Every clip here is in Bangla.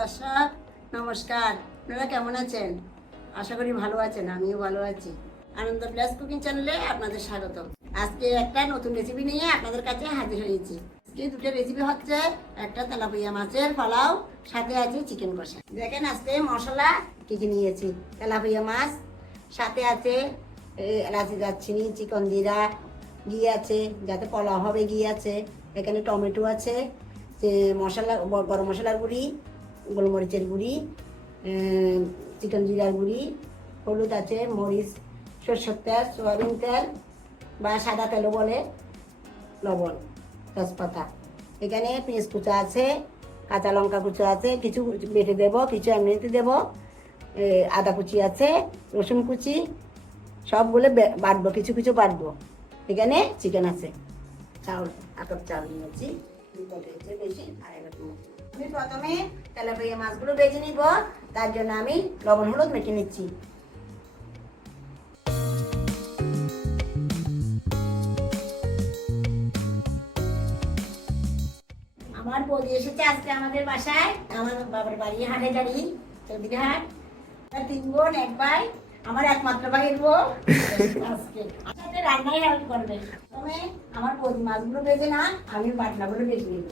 দর্শক, নমস্কার। আপনারা কেমন আছেন? আশা করি ভালো আছেন, আমিও ভালো আছি। আনন্দ প্লাস কুকিং চ্যানেলে আপনাদের স্বাগত আজকে একটা নতুন রেসিপি নিয়ে আপনাদের কাছে হাজির হয়েছি। আজকে দুটো রেসিপি হচ্ছে, একটা তেলাপিয়া মাছের পালাও, সাথে আছে চিকেন কষা। দেখেন আজকে মশলা কি কি নিয়েছি? তেলাপিয়া মাছ, সাথে আছে এলাচি দারচিনি, চিকন জিরা, ঘি আছে, যাতে পোলাও হবে, ঘি আছে। এখানে টমেটো আছে, যে মশলা গরম মশলার গুঁড়ি গোলমরিচের গুঁড়ি চিকেন জিরার গুঁড়ি, হলুদ আছে, মরিচ, সরষের তেল, সয়াবিন তেল বা সাদা তেলও বলে, লবণ, তেজপাতা এখানে পেঁয়াজ কুচা আছে, কাঁচা লঙ্কা কুচা আছে, কিছু বেটে দেবো, কিছু এমনিতে দেবো আদা কুচি আছে, রসুন কুচি, সবগুলো বে- বাটবো, কিছু কিছু বাটবো এখানে চিকেন আছে, চাউল, আতপ চাউল নিয়েছি বেশি আড়াই বাটি। আমি প্রথমে তেলাপিয়া মাছগুলো বেজে নিব, তার জন্য আমি লবণ, হলুদ মেখে নিচ্ছি। আমার বৌদি এসেছে আজকে আমাদের বাসায়, আমার বাবার বাড়ি, হাটে গাড়ি চৌধুরী হাট। তার তিন বোন, এক ভাই, আমার একমাত্র ভাইয়ের বউ। আজকে সাথে রান্নায় হেল্প করবে। তবে আমার বৌদি মাছগুলো বেজে না, আমি বাটনাগুলো বেজে নিব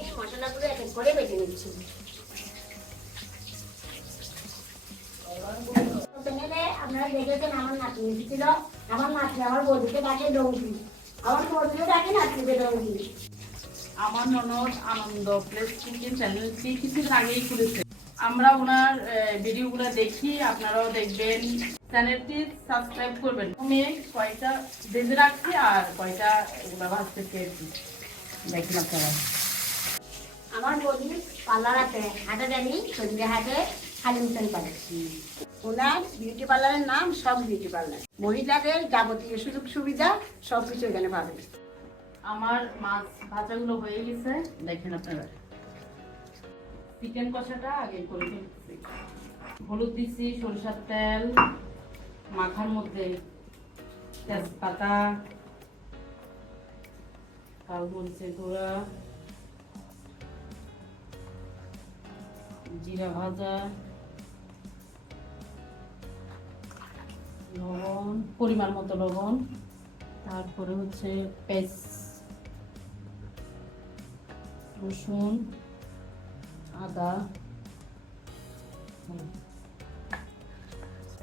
এই মশলাগুলো এক এক করে বেটে নিচ্ছি। আপনারা দেখেছেন আমার নাতনি এসেছিল। আমার নাতনি আমার বৌদিকে ডাকে ডঙ্কি আমার বৌদিকে ডাকে নাতনিকে ডঙ্কি আমার ননদ আনন্দ প্লেস কুকিং চ্যানেলটি কিছুদিন আগেই খুলেছে। আমরা ওনার ভিডিওগুলো দেখি আপনারাও দেখবেন। চ্যানেলটি সাবস্ক্রাইব করবেন। আমি কয়টা ভেজে রাখছি আর কয়টা এগুলো ভাজতে পেরেছি দেখেন আপনারা। আমার বৌদি পার্লার আছে হাটে জানি সন্ধ্যে হাটে হালিমসন পারে ওনার বিউটি পার্লারের নাম সব বিউটি পার্লার মহিলাদের যাবতীয় সুযোগ সুবিধা সব কিছু এখানে পাবে আমার মাছ ভাজাগুলো হয়ে গেছে, দেখেন আপনারা। চিকেন কষাটা আগে করে হলুদ দিছি, সরিষার তেল, মাখার মধ্যে তেজপাতা কাল মরিচের গুঁড়া জিরা ভাজা, লবণ, পরিমাণ মতো লবণ, তারপরে হচ্ছে পেস্ট, রসুন, আদা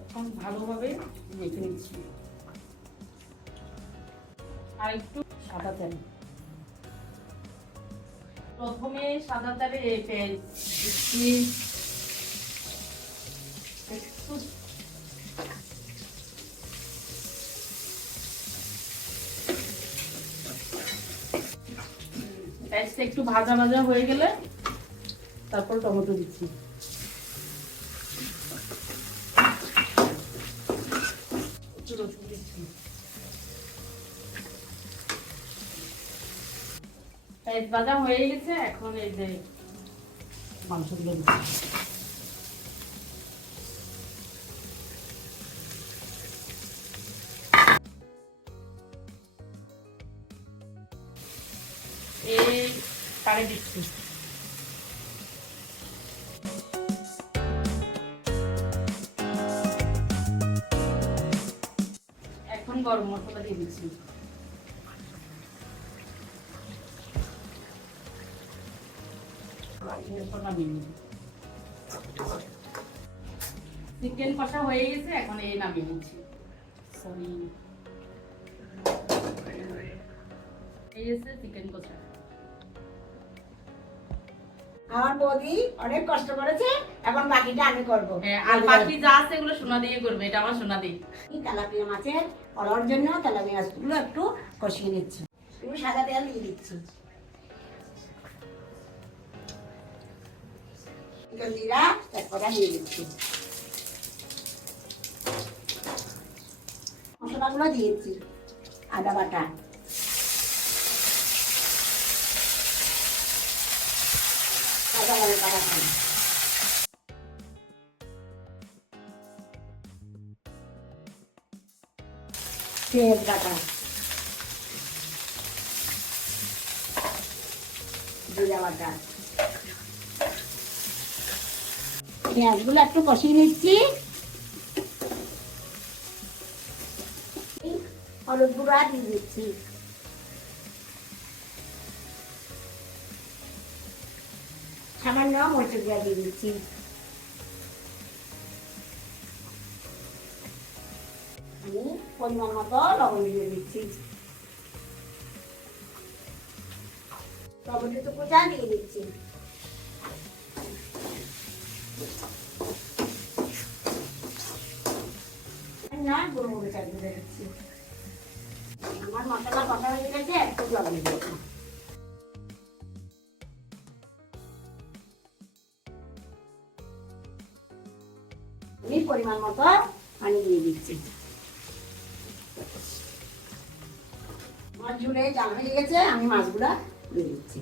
এখন ভালোভাবে মেখে নিচ্ছি। আর একটু সাদা তেল। প্রথমে সাদা তারে একটু। একটু ভাজা ভাজা হয়ে গেলে তারপর টমেটো দিচ্ছি একটু রসুন দিচ্ছি হয়ে গেছে এখন এই যে এই এখন গরম মশলা দিয়ে দিচ্ছি। নামিয়ে নিব। চিকেন কষা হয়ে গেছে এখন এই নামিয়ে নিচ্ছি। সরি এই হচ্ছে চিকেন কষা। আমার বৌদি অনেক কষ্ট করেছে এখন বাকিটা আমি করব। হ্যাঁ, আর বাকি যা আছে এগুলো সোনা দিয়ে করবে এটা আমার সোনা দিয়ে। তেলাপিয়া মাছের করার জন্য তেলাপিয়া মাছগুলো একটু কষিয়ে নিচ্ছি। একটু সাদা তেল দিয়ে দিচ্ছি। একটু জিরা তেজপাতা দিয়ে দিচ্ছি মশলাগুলো দিয়েছি আদা বাটা লঙ্কা বাটা পেঁয়াজ বাটা জিরা বাটা পেঁয়াজগুলো একটু কষিয়ে নিচ্ছি। হলুদ গুঁড়া দিয়ে দিচ্ছি। সামান্য মরিচের গুঁড়া দিয়ে দিচ্ছি। আমি পরিমাণ মতো লবণ দিয়ে দিচ্ছি। লবণ কোচা দিয়ে দিচ্ছি। আমার মশলা কষা হয়ে আমি পরিমাণ মতো পানি দিয়ে দিচ্ছি মাছ ঝুড়ে জাল হয়ে গেছে আমি মাছগুলা দিয়ে দিচ্ছি।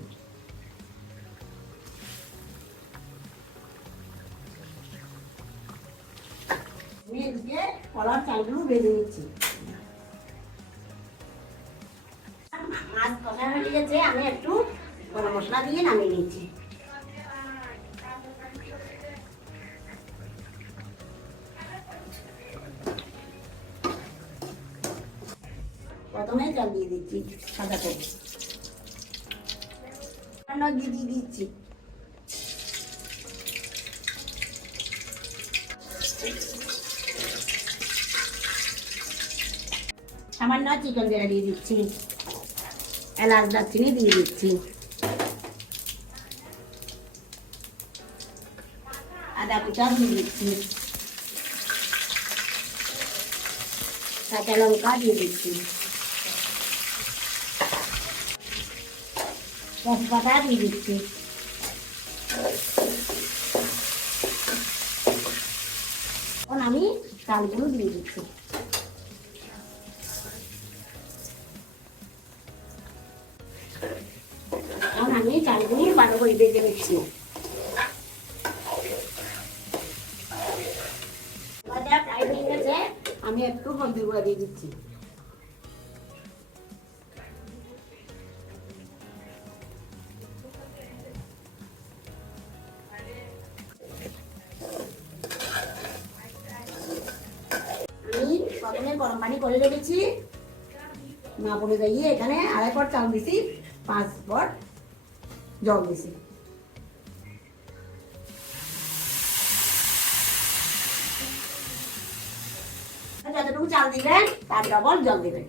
আমি এদিকে কলার চালগুলো বেঁধে নিচ্ছি। মাছ কষা হয়ে গেছে, আমি একটু গরম মশলা দিয়ে নামিয়ে নিচ্ছি। প্রথমে জল দিয়ে দিচ্ছি সাদা করে। দিয়ে দিচ্ছি সামান্য চিকেন জেরা দিয়ে দিচ্ছি। এলাচ দারচিনি দিয়ে দিচ্ছি। আদা কুচা দিয়ে দিচ্ছি। কাঁচা লঙ্কা দিয়ে দিচ্ছি। তেজপাতা দিয়ে দিচ্ছি। আমি চালগুলো দিয়ে দিচ্ছি। করে বেঁধে গেছে আমি একটু হলদি প্রথমে গরম পানি করে রেখেছি। না পড়ে যাইয়ে এখানে আড়াই পট চাল দিছি, পাঁচ পট। জল দিছি। যতটুকু চাল দিবেন, তার ডবল জল দিবেন।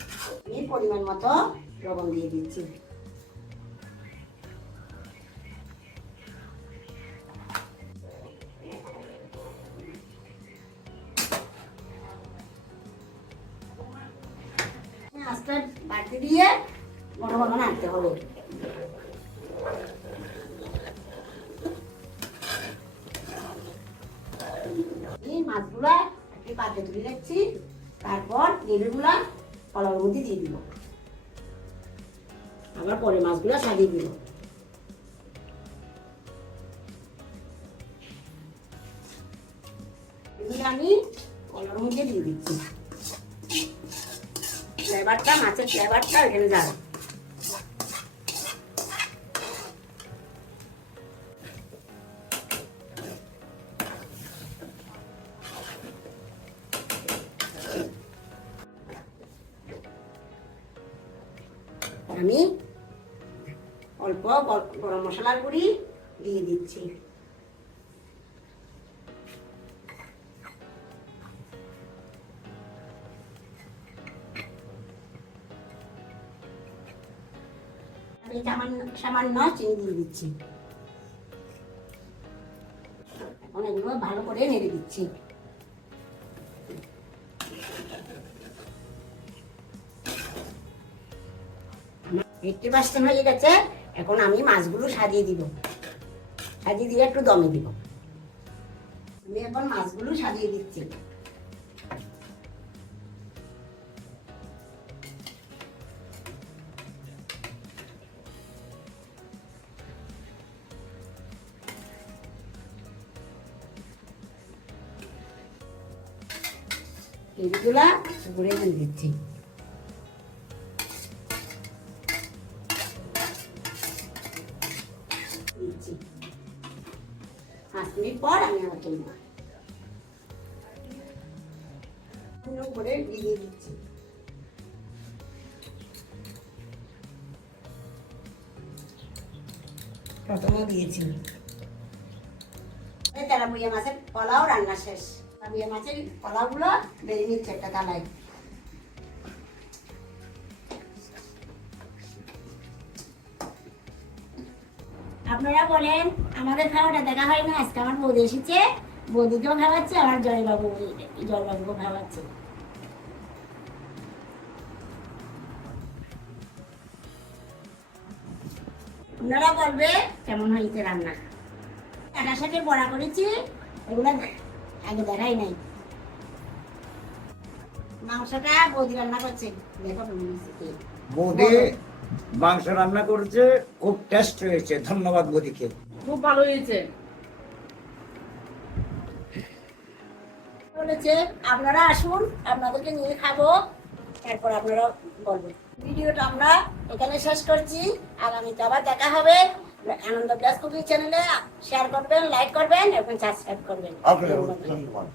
আমি পরিমাণ মতো লবণ দিয়ে দিচ্ছি। আস্তে বাড়তি দিয়ে ঘন ঘন নাড়তে হবে। পাত্রে তুলে রাখছি তারপর গ্রেভিগুলা কলার মধ্যে দিয়ে দিব। আবার পরে মাছগুলা সাজিয়ে দিব। এগুলো আমি কলার মধ্যে দিয়ে দিচ্ছি। ফ্লেভারটা, মাছের ফ্লেভারটা এখানে যাবে আমি অল্প গরম মশলার গুঁড়ি দিয়ে দিচ্ছি। সামান্য চিনি দিয়ে দিচ্ছি। এখন এগুলো ভালো করে নেড়ে দিচ্ছি। এইটটি পার্সেন্ট হয়ে গেছে, এখন আমি মাছগুলো সাজিয়ে দিব। সাজিয়ে দিয়ে একটু দমে দিব। আমি এখন মাছগুলো সাজিয়ে দিচ্ছি। এইগুলা ঘুরে দিচ্ছি। মিনিট পর আমি আবার তুলবো উপরে দিচ্ছি। প্রথমে দিয়েছি। এই মাছের পোলাও রান্না শেষ। তেলাপুয়া মাছের পোলাওগুলো বেরিয়ে নিচ্ছে একটা তালায় আপনারা বলেন, আমাদের খাওয়াটা দেখা হয় না, আজকে আমার বৌদি এসেছে। বৌদিকেও খাওয়াচ্ছে, আমার জয়বাবু, জয়বাবুকেও খাওয়াচ্ছে। আপনারা বলবে, কেমন হয়েছে রান্না? কাটার সাথে বড়া করেছি, এগুলো আগে দেখাই নাই। মাংসটা বৌদি রান্না করছে। দেখো। বৌদি মাংস রান্না করেছে খুব টেস্ট হয়েছে। ধন্যবাদ বৌদিকে খুব ভালো হয়েছে। বলেছে আপনারা আসুন আপনাদেরকে নিয়ে খাব। তারপর আপনারা বলবেন। ভিডিওটা আমরা এখানে শেষ করছি। আগামীতে আবার দেখা হবে। আনন্দ প্লাস কুকিং চ্যানেলে শেয়ার করবেন লাইক করবেন এবং সাবস্ক্রাইব করবেন। ধন্যবাদ।